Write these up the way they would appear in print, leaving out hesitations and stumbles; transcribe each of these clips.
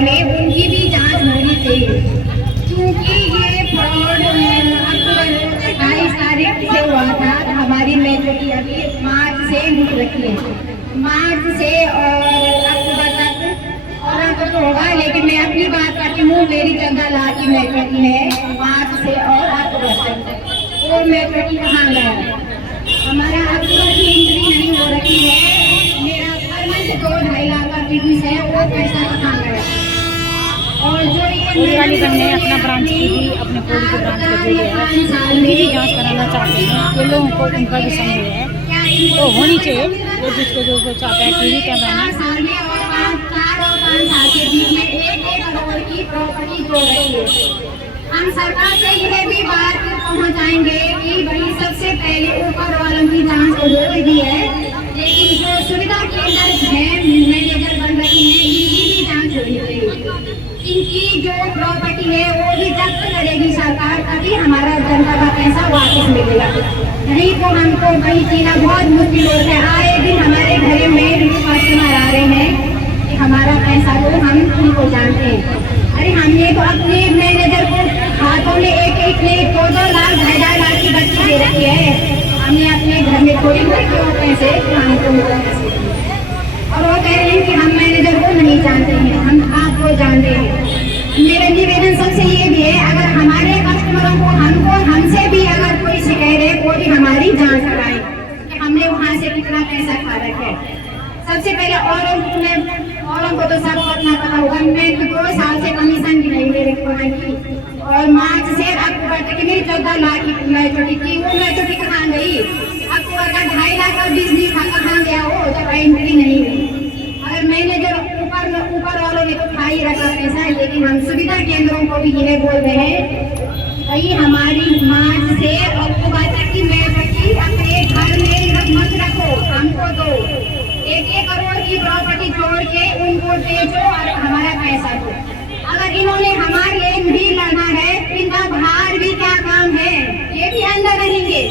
बारे में उनकी भी जांच होनी चाहिए, क्योंकि ये फ्रॉड अक्टूबर 28 तारीख से हुआ था। हमारी मेजोरिटी अभी मार्च से नहीं रखी है, मार्च से और अक्टूबर तक और तो होगा, लेकिन मैं अपनी बात करती हूँ। मेरी जनता ला की मेजोरिटी है मार्च से और अक्टूबर तक, और मेजोरिटी कहाँ गया? हमारा अक्टूबर की एंट्री नहीं हो रही है। मेरा हर मंथ 2-2.5 लाख का फीस है, वो पैसा कहाँ गया? और जो ये अलीगढ़ ने अपना ब्रांच की भी अपने पूरी के ब्रांच को जो है उनकी भी जांच कराना चाहते हैं। ये लोगों को उनका भी संदेह है तो होनी चाहिए, वो जिसको जो चाहता है टीवी कैमरा साल में और 4 और 5 साल के बीच में 1-1 करोड़ की प्रॉपर्टी जोड़ रही है। हम सरकार से यह भी बात पहुंचाएंगे कि भाई सबसे पहले ऊपर वालों की जांच हो दी है, लेकिन जो सुविधा केंद्र है मैनेजर बन रही है इनकी भी जांच होनी चाहिए। इनकी जो प्रॉपर्टी है वो भी जब्त करेगी सरकार, तभी हमारा जनता का पैसा वापस मिलेगा। नहीं तो हमको कहीं जीना बहुत मुश्किल होता है। आए दिन हमारे घर में कस्टमर आ रहे हैं कि हमारा पैसा तो हम उनको जानते हैं। अरे हमने तो अपने मैनेजर को हाथों में 1-1 2-2 लाख 2.5 लाख की बच्ची दे रखी है। हमने अपने घर में थोड़ी बहुत पैसे हमको, और वो कह रहे हैं कि हम मैनेजर को नहीं जानते हैं, हम आपको जानते हैं। मेरा निवेदन सबसे ये भी है, अगर हमारे कस्टमरों को हमसे भी अगर कोई शिकायत है वो भी हमारी जांच कराए कि हमने वहाँ से कितना पैसा खा रखा है। सबसे पहले औरों को तो सब अपना पता होगा। मैं 2 साल से कमीशन भी नहीं मेरे को की, और मार्च से अक्टूबर तक मेरी 14 लाख की मेचोरिटी थी, वो मेचोरिटी कहाँ गई? अक्टूबर का 2.5 लाख का बिजली कहाँ गया? वो जब एंट्री नहीं हुई। अगर मैनेजर ऊपर वालों ने तो खा ही रखा पैसा, लेकिन हम सुविधा केंद्रों को भी यह बोल रहे हैं भाई हमारी मार्च से अक्टूबर तक की मेचोरिटी अपने घर में मत रखो, हमको दो। 1-1 करोड़ की प्रॉपर्टी जोड़ के उनको बेचो और हमारा पैसा दो। अगर इन्होंने हमारे लिए भी लड़ना है, इनका बाहर भी क्या काम है? ये भी अंदर रहेंगे।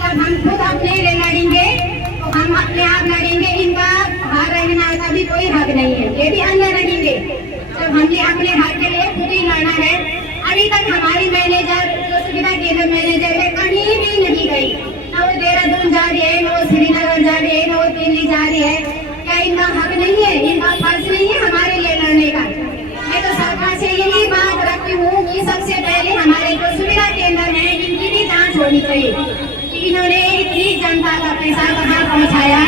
जब हम खुद अपने लिए लड़ेंगे तो हम अपने आप लड़ेंगे, इनका बाहर रहना का भी कोई हक नहीं है, ये भी अंदर रहेंगे। जब हमने अपने हक के लिए खुद ही लड़ना है। अभी तक हमारी मैनेजर जो सुविधा केंद्र मैनेजर है कहीं भी नहीं गई, न वो देहरादून जा रही है, न वो श्रीनगर जा रही है, न वो दिल्ली जा रही है। क्या इनका हक नहीं है, इनका फर्ज नहीं है हमारे लिए लड़ने का? मैं तो सरकार से यही बात रखती हूँ कि सबसे पहले हमारे जो सुविधा केंद्र है इनकी भी जांच होनी चाहिए कि इन्होंने इतनी जनता का पैसा कहाँ पहुँचाया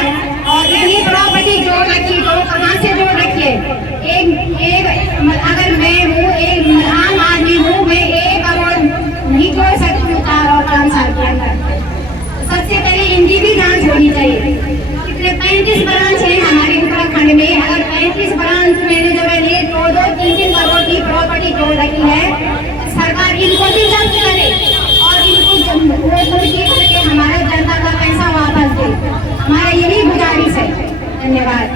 और इतनी प्रॉपर्टी जोड़ रखी तो कहाँ से जोड़ रखी है? अगर मैं हूँ एक आम आदमी हूँ, मैं 1 करोड़ नहीं जोड़ सकती हूँ 4 और 5 साल के अंदर। सबसे पहले इनकी भी जांच होनी चाहिए। इतने 35 ब्रांच है हमारे उत्तराखंड में, अगर 35 ब्रांच मैनेजर ने 2-3 करोड़ की प्रॉपर्टी जोड़ रखी है, सरकार इनको भी जब्त करे और इनको करके हमारा जनता का पैसा वापस दे। हमारा यही गुजारिश है। धन्यवाद।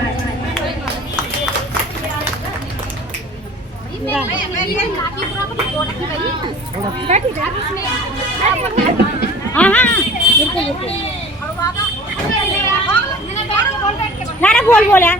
बोल बोला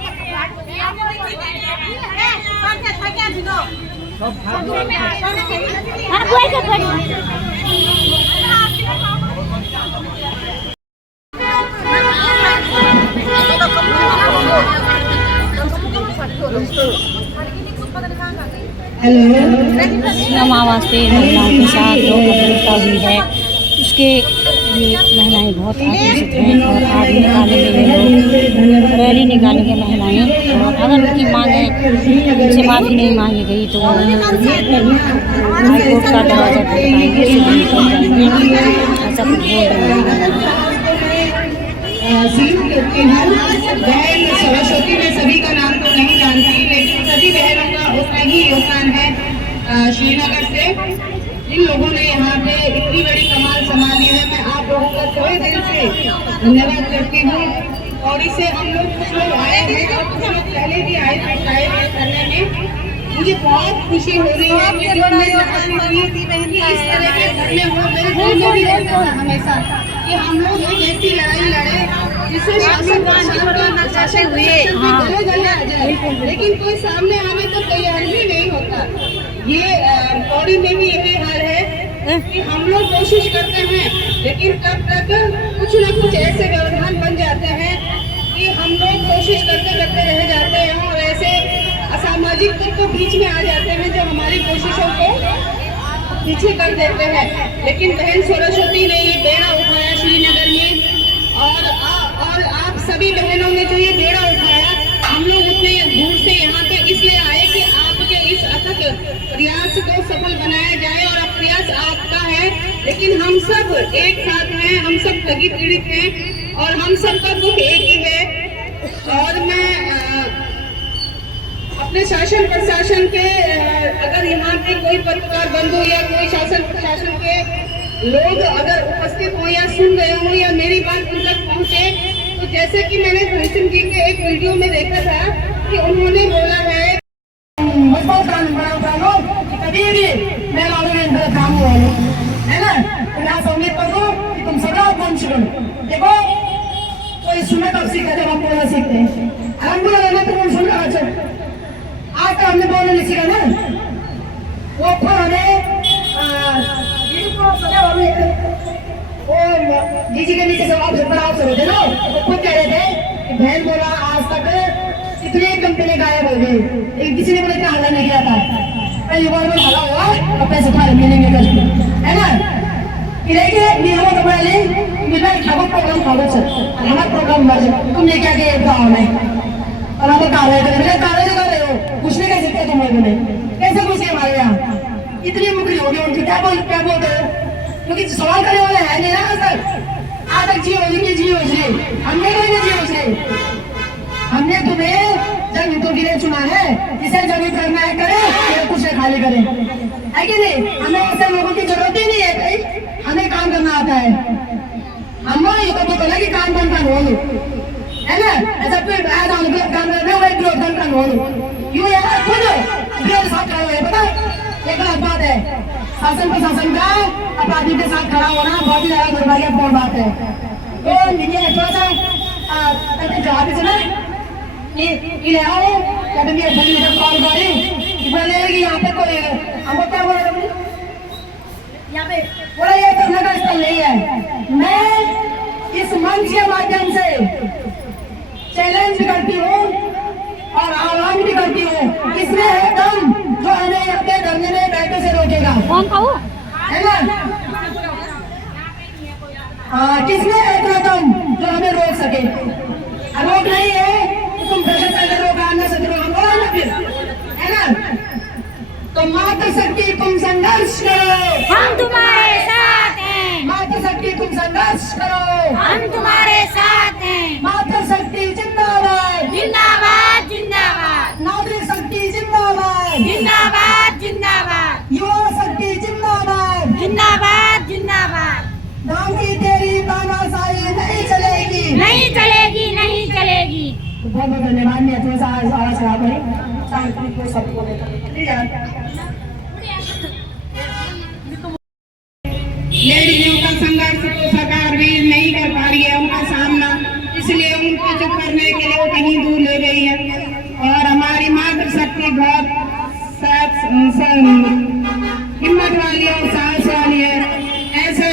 हेलो। आवाज पे महिलाओं के साथ जो गंभीरता हुई है उसके लिए महिलाएं बहुत आकर्षित हैं और आज निकालेंगे लोग, रैली निकालेंगे महिलाएं। और अगर उनकी मांगें उनसे माफ़ी नहीं मांगी गई तो हाईकोर्ट का दरवाजा खटखटाएंगे, ऐसा कुछ बोल रहे सरस्वती में सभी का नाम तो नहीं जानती, लेकिन सभी बहनों का उतना ही योगदान है। श्रीनगर से जिन लोगों ने यहाँ पे इतनी बड़ी कमाल संभाली है, मैं आप लोगों का थोड़े दिल से धन्यवाद करती हूँ। और इससे हम लोग कुछ लोग आए हैं और कुछ लोग पहले भी आए थे शायद करने में। मुझे बहुत खुशी हो रही है कि जो मैं इस तरह के धरने हो, मेरे दिल में भी रहता है हमेशा कि हम लोग एक ऐसी लड़ाई लड़े जिससे शासन हुए, लेकिन कोई सामने आने को तैयार नहीं ये पौड़ी में भी यही हाल है कि हम लोग कोशिश करते हैं, लेकिन तब तक कुछ न कुछ ऐसे व्यवधान बन जाते हैं कि हम लोग कोशिश करते रह जाते हैं और ऐसे असामाजिक तत्व बीच में आ जाते हैं जो हमारी कोशिशों को पीछे कर देते हैं। लेकिन बहन सरस्वती ने ये बेड़ा उठाया श्रीनगर में, और आप सभी बहनों ने जो ये बेड़ा उठाया, हम लोग उतने दूर से यहाँ पे इसलिए आए कि आपके इस अथक प्रयास को सफल बनाया जाए। और प्रयास आपका है, लेकिन हम सब एक साथ हैं, हम सब ठगी पीड़ित हैं और हम सब का दुख एक ही है। और मैं अपने शासन प्रशासन के, अगर यहाँ पे कोई पत्रकार बंधु या कोई शासन प्रशासन के लोग अगर उपस्थित हो या सुन रहे हो या मेरी बात उन तक पहुँचे, तो जैसे कि मैंने धनसिंह जी के एक वीडियो में देखा था कि उन्होंने बोला है कभी भी मैं काम हुआ है ना, मैं उम्मीद करूँ कि तुम सब पहुंच गए। देखो कोई सुना कब सीखा जब हम बोलना सीखते हैं, हम बोला ना तो सुन रहा है। आज तो हमने बोलना नहीं सीखा ना, वो फिर हमें जी के नीचे सवाल बड़ा अवसर होते ना, वो खुद कह रहे थे कि बहन बोला आज तक कितनी कंपनी गायब हो गई, किसी ने बोला इतना हल्ला नहीं किया था, पहली बार में हल्ला हुआ और पैसे तुम्हारे मिलेंगे है ना। नियमों को पहले प्रोग्राम फॉलो सर, हमारा प्रोग्राम तुमने क्या किया गाँव में और हम कार्य कर रहे हो, कुछ नहीं कह सकते तुम लोगों ने, कैसे घुसे हमारे यहाँ इतनी मुकरी हो गई उनकी, क्या बोलते हो, क्योंकि सवाल करने वाले है नहीं ना सर। आज तक जी योजना हमने कोई नहीं योजना, हमने तुम्हें जनहितों के लिए चुना है, जिसे जनहित करना है करे, कुछ खाली करे, है कि नहीं। हमें ऐसे लोगों की जरूरत ही नहीं है भाई, हमें काम करना आता है। हम ये तो बोला कि काम बंद का हो है ना, ऐसा कोई काम करना है विरोधन का हो यूं यार खुद विरोध साथ खड़ा हुआ है, पता ये गलत बात है। शासन प्रशासन का अपराधी के साथ खड़ा होना बहुत ही ज्यादा दुर्भाग्यपूर्ण बात है। तो मीडिया थोड़ा सा जवाब से ना ये आओ क्या तुम ये बड़ी कॉल करी बोले कि यहाँ पे कोई हमको क्या बोला यहाँ पे बोला ये करने का स्थल नहीं है। मैं इस मंच के माध्यम से चैलेंज करती हूँ और आह्वान भी करती हूँ, किसमें है दम जो हमें अपने धरने में बैठने से रोकेगा, है ना। किसमें है इतना दम जो हमें रोक सके, रोक नहीं है तुम है ना। तो मातृशक्ति तुम संघर्ष करो, हम तुम्हारे साथ हैं। मातृशक्ति तुम संघर्ष करो, हम तुम्हारे साथ हैं। मातृशक्ति जिंदाबाद जिंदाबाद जिंदाबाद, नागरिक शक्ति जिंदाबाद जिंदाबाद जिंदाबाद, युवा शक्ति जिंदाबाद जिंदाबाद जिंदाबाद। गाँव की तेरी तानाशाही नहीं चलेगी, नहीं चलेगी, नहीं चलेगी। बहुत बहुत धन्यवाद। मैं थोड़ा सा आवाज खराब करें सबको लेडीजों का संघर्ष तो सरकार भी नहीं कर पा रही है उनका सामना, इसलिए उनको चुप करने के लिए वो कहीं दूर ले गई है। और हमारी मातृशक्ति बहुत हिम्मत वाली और साहस वाली है। ऐसे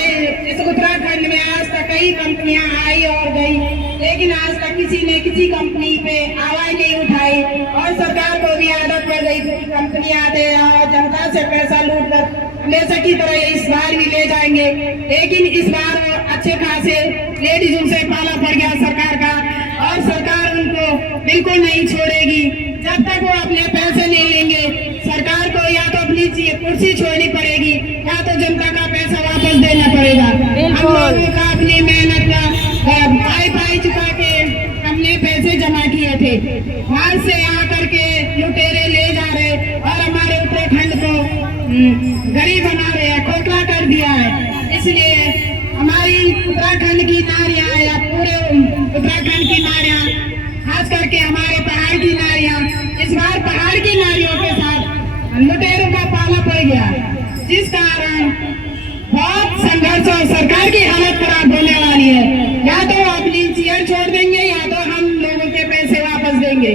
इस उत्तराखंड में आज तक कई कंपनियां आई और गई, लेकिन आज तक किसी ने किसी कंपनी पे आवाज नहीं उठाई और सरकार को भी आदत पड़ गई कंपनियां आते और जनता से पैसा लूट कर हमेशा की तरह इस बार भी ले जाएंगे। लेकिन इस बार अच्छे खासे लेडीज उनसे पाला पड़ गया सरकार का, और सरकार उनको बिल्कुल नहीं छोड़ेगी जब तक वो अपने पैसे नहीं लेंगे। सरकार को या तो अपनी कुर्सी छोड़नी पड़ेगी या तो जनता का पैसा वापस देना पड़ेगा। हम लोगों का अपनी मेहनत का पाई चुका के हमने पैसे जमा किए थे, वहां से यहाँ करके लुटेरे ले जा रहे और हमारे उत्तराखंड को गरीब बना रहे हैं, खोखला कर दिया है। इसलिए हमारी उत्तराखंड की नारियां या पूरे उत्तराखंड की नारियां, खास करके हमारे पहाड़ की नारियां, इस बार पहाड़ की नारियों के साथ लुटेरों का पाला पड़ गया, जिस कारण बहुत संघर्ष और सरकार की हालत खराब होने वाली है। या तो अपनी चेयर छोड़ देंगे या तो हम लोगों के पैसे वापस देंगे।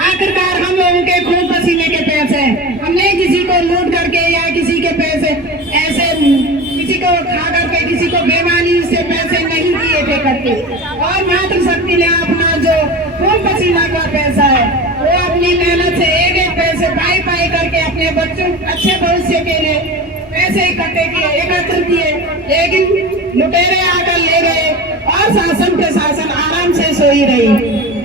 आखिरकार हम लोगों के खून पसीने के पैसे, हमने किसी को लूट पैसे के लिए पैसे इकट्ठे किए, एकत्र किए, लेकिन लुटेरे आकर ले गए और शासन प्रशासन आराम से सोई रही।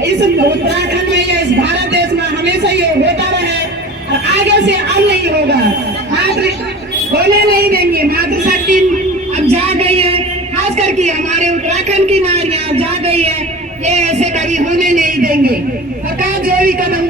इस उत्तराखंड में या इस भारत देश में हमेशा ये होता रहे और आगे से अब नहीं होगा। मात्र होने नहीं देंगे। मातृशक्ति अब जा गई है, खास करके हमारे उत्तराखंड की नारियां जा गई है, ये ऐसे कभी होने नहीं देंगे। सरकार जो भी कदम